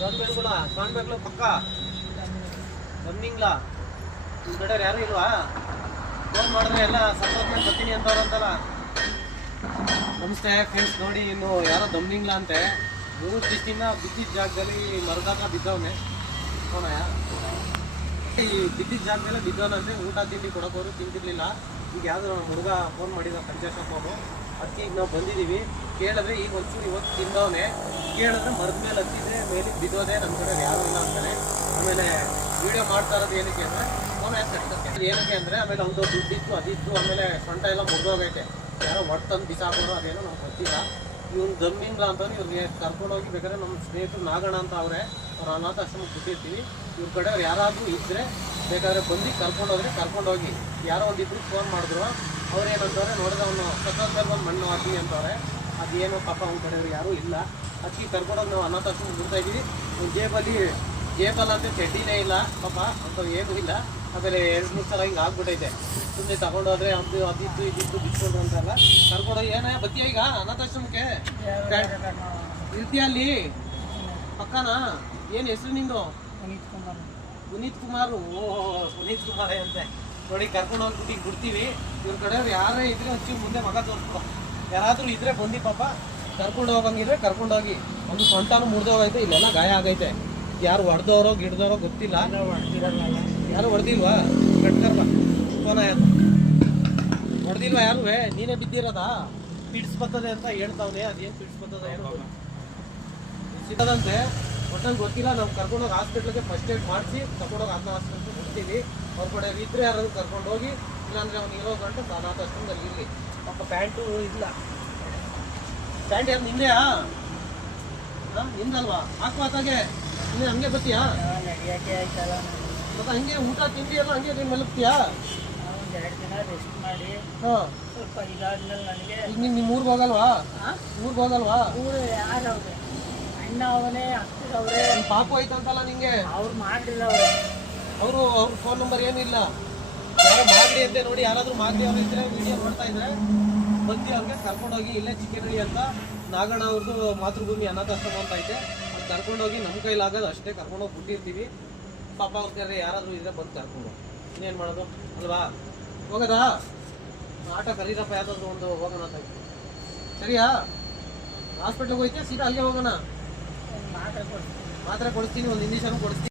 ಕಾಣ್ಬೇಕಲ್ಲ ಪಕ್ಕ ರನ್ನಿಂಗ್ಲಾ ನಿಮ್ಮ ಕಡೆ ಯಾರು ಇಲ್ವಾ? ಫೋನ್ ಮಾಡಿದ್ರೆ ಎಲ್ಲ ಸತ್ತೋದ್ಮೇಲೆ ಬರ್ತೀನಿ ಅಂತವ್ರಂತಲ್ಲ. ನಮಸ್ತೆ ಫ್ರೆಂಡ್ಸ್, ನೋಡಿ ಇನ್ನು ಯಾರೋ ದಮ್ನಿಂಗ್ಲಾ ಅಂತೆ 3 ದಿವಸದಿಂದ ಬಿದ್ದಿದ್ದ ಜಾಗದಲ್ಲಿ ಮರದಾಗ ಬಿದ್ದವನೆ. ಫೋನಯ ಈ ಬಿದ್ದಿದ್ದ ಜಾಗದಲ್ಲೇ ಬಿದ್ದವನಂತೆ. ಊಟ ತಿಂಡಿ ಕೊಡೋಕೋರು ತಿಂತಿರ್ಲಿಲ್ಲ. ಈಗ ಯಾವುದೋ ನಮ್ಮ ಹುಡುಗ ಫೋನ್ ಮಾಡಿದ ಪಂಚಾಯತ್ ಅವನು. ಅದಕ್ಕೆ ಈಗ ನಾವು ಬಂದಿದ್ದೀವಿ. ಕೇಳಿದ್ರೆ ಈಗ ಒಂಚೂರು ಇವತ್ತು ತಿಂದವನೆ. ಕೇಳಿದ್ರೆ ಮರದ ಮೇಲೆ ಹತ್ತಿದೆ, ಮೇಲೆ ಬಿದ್ದೋದೆ, ನಮ್ಮ ಕಡೆ ಯಾರು ಇಲ್ಲ ಅಂತಾನೆ. ಆಮೇಲೆ ವಿಡಿಯೋ ಮಾಡ್ತಾ ಇರೋದು ಏನಕ್ಕೆ ಅಂದರೆ ಫೋನ್ ಏನಕ್ಕೆ ಅಂದರೆ ಆಮೇಲೆ ಒಂದು ದುಡ್ಡಿತ್ತು ಅದಿತ್ತು, ಆಮೇಲೆ ಸೊಂಟ ಎಲ್ಲ ಮುರಿದೋಗೈತೆ. ಯಾರೋ ಒಡ್ತಂದು ಬಿಸಾಕೋರು ಅದೇನೋ ನಮ್ಗೆ ಗೊತ್ತಿಲ್ಲ. ಇವ್ನು ದಮ್ಮಿಂಗ್ಲಾ ಅಂತಂದ್ರೆ ಇವ್ರಿಗೆ ಕರ್ಕೊಂಡೋಗಿ ಬೇಕಾದ್ರೆ ನಮ್ಮ ಸ್ನೇಹಿತರು ನಾಗಣ್ಣ ಅಂತ ಅವರೇ, ಅವ್ರು ಅನಾಥಾಶ್ರಮಕ್ಕೆ ಬಿಟ್ಟಿರ್ತೀವಿ. ಇವ್ರ ಕಡೆಯವ್ರು ಯಾರಾದರೂ ಇದ್ದರೆ ಬೇಕಾದ್ರೆ ಬಂದು ಕರ್ಕೊಂಡೋಗಿ. ಯಾರೋ ಒಂದಿಬ್ರು ಫೋನ್ ಮಾಡಿದ್ರು. ಅವ್ರು ಏನಂತವ್ರೆ ನೋಡಿದ್ರೆ ಅವನು ಸತ್ತೋದ್ಮೇಲೆ ಬಂದು ಮಣ್ಣು ಹಾಕಿ ಅಂತವ್ರೆ. ಅದೇನೋ ಪಾಪ ಅವ್ನ ಕಡೆಯವ್ರು ಯಾರೂ ಇಲ್ಲ. ಅದಕ್ಕೆ ಕರ್ಕೊಂಡೋಗಿ ನಾವು ಅನಾಥಾಶ್ರಮಕ್ಕೆ ಬಿಡ್ತಾ ಇದ್ದೀವಿ. ಜೇಬಲ್ ಅಂತ ಚಡ್ಡಿನೇ ಇಲ್ಲ ಪಾಪ ಅಂಥವು ಏನೂ ಇಲ್ಲ. ಆಮೇಲೆ 2-3 ಸಲ ಹಿಂಗೆ ಆಗ್ಬಿಟ್ಟೈತೆ. ಸುಮ್ಮನೆ ತಗೊಂಡೋದ್ರೆ ಅದಿದ್ದು ಇದಿದ್ದು ಬಿಟ್ಕೊಂಡು ಅಂತಲ್ಲ. ಕರ್ಕೊಂಡೋಗಿ ಏನೇ ಬತ್ತೀಯ ಈಗ ಅನಾಥಾಶ್ರಮಕ್ಕೆ ಇರ್ತೀಯ ಅಲ್ಲಿ ಪಕ್ಕನಾ? ಏನು ಹೆಸರು ನಿಂದು? ಪುನೀತ್ ಕುಮಾರ್. ಪುನೀತ್ ಕುಮಾರೇ ಅಂತೆ. ನೋಡಿ ಕರ್ಕೊಂಡು ಹೋಗ್ಬಿಟ್ಟು ಈಗ ಬಿಡ್ತೀವಿ. ಇವ್ರ ಕಡೆಯವ್ರು ಯಾರೇ ಇದ್ರೆ ಹಚ್ಚಿ ಮುಂದೆ ಮಗ ತೋರಿಸ್ಕೊ. ಯಾರಾದರೂ ಇದ್ರೆ ಬಂದು ಪಾಪ ಕರ್ಕೊಂಡು ಹೋಗಂಗಿದ್ರೆ ಕರ್ಕೊಂಡೋಗಿ. ಒಂದು ಸೊಂಟನೂ ಮುರಿದೋಗೈತೆ, ಇಲ್ಲೆಲ್ಲ ಗಾಯ ಆಗೈತೆ. ಯಾರು ಹೊಡೆದವರೋ ಗಿಡ್ದವರೋ ಗೊತ್ತಿಲ್ಲ. ಯಾರು ಹೊಡೆದಿಲ್ವಾ? ಕಟ್ಕರ್ಬ ಫೋನ ಹೊಡೆದಿಲ್ವಾ ಯಾರು? ನೀನೇ ಬಿದ್ದಿರೋದಾ? ಪಿಡ್ಸ್ ಬರ್ತದೆ ಅಂತ ಹೇಳ್ತಾವನೆ. ಅದೇನು ಪಿಡ್ಸ್ ಬರ್ತದೆ ಏನೋ ಸಿಗೋದಂತೆ. ಒಟ್ಟಲ್ಲಿ ಗೊತ್ತಿಲ್ಲ. ನಾವು ಕರ್ಕೊಂಡೋಗಿ ಹಾಸ್ಪಿಟ್ಲಿಗೆ ಫಸ್ಟ್ ಏಡ್ ಮಾಡಿಸಿ ತಗೊಂಡೋಗಿ ಅನಾಥಾಶ್ರಮಕ್ಕೆ ಬಿಡ್ತೀವಿ. ಅವ್ರ ಕಡೆ ಇದ್ರೆ ಯಾರಾದ್ರು ಕರ್ಕೊಂಡೋಗಿ, ಇಲ್ಲಾಂದ್ರೆ ಅವ್ನು ಇರೋ ಗಂಟೆ ಅನಾಥಾಶ್ರಮದಲ್ಲಿ ಇರಲಿ. ಪಾಪ ಪ್ಯಾಂಟು ಇಲ್ಲ. ಪ್ಯಾಂಟ್ ಯಾರು ನಿಂದೆಯಾ? ನಿಂದಲ್ವಾ? ಹಾಕುವಾತಾಗೆ ನೀನು ಹಂಗೆ ಬರ್ತೀಯಾ? ಮತ್ತೆ ಹಂಗೆ ಊಟ ತಿಂಡಿ ಎಲ್ಲ ಹಂಗೆ ನೀನು ಮಲಗ್ತೀಯಾ? ಹಾಂ, ಈಗ ನಿಮ್ಮ ಊರಿಗೆ ಹೋಗಲ್ವಾ? ಊರಿಗೆ ಹೋಗಲ್ವಾ? ಪಾಪು ಐತಂತಲ್ಲ ನಿಂಗೆ? ಅವ್ರು ಮಾಡಿಲ್ಲ. ಅವ್ರ ಫೋನ್ ನಂಬರ್ ಏನಿಲ್ಲ. ಯಾರೋ ಮಾಗಡಿ ಅಂತೆ. ನೋಡಿ ಯಾರಾದ್ರೂ ಮಾಗಡಿ ಅವ್ರು ಇದ್ರೆ ವಿಡಿಯೋ ನೋಡ್ತಾ ಇದ್ರೆ ಬಂದು ಅವ್ರಿಗೆ ಕರ್ಕೊಂಡೋಗಿ. ಇಲ್ಲೇ ಚಿಕ್ಕನಹಳ್ಳಿ ಅಂತ ನಾಗಣ್ಣ ಅವ್ರದ್ದು ಮಾತೃಭೂಮಿ ಅನಾಥಾಶ್ರಮ ಅಂತ ಐತೆ. ಅದು ಕರ್ಕೊಂಡೋಗಿ ನಮ್ಮ ಕೈಲಾಗೋದು ಅಷ್ಟೇ ಕರ್ಕೊಂಡೋಗಿ ಬಿಟ್ಟಿರ್ತೀವಿ. ಪಾಪ ಅವ್ರ ಕರೆ ಯಾರಾದರೂ ಇದ್ರೆ ಬಂದು ಕರ್ಕೊಂಡು ಇನ್ನೇನು ಮಾಡೋದು ಅಲ್ವಾ? ಹೋಗೋದಾ? ಆಟ ಕರೀರಪ್ಪ ಯಾವುದಾದ್ರು ಒಂದು ಹೋಗೋಣ ಅಂತ ಐತೆ. ಸರಿಯಾ? ಹಾಸ್ಪಿಟ್ಲಿಗೆ ಹೋಯ್ತೆ ಸೀದಾ ಅಲ್ಲಿಗೆ ಹೋಗೋಣ. ಮಾತ್ರೆ ಕೊಡಿಸ್ತೀನಿ, ಒಂದು ಇಂಜೆಕ್ಷನ್ ಕೊಡಿಸ್ತೀನಿ.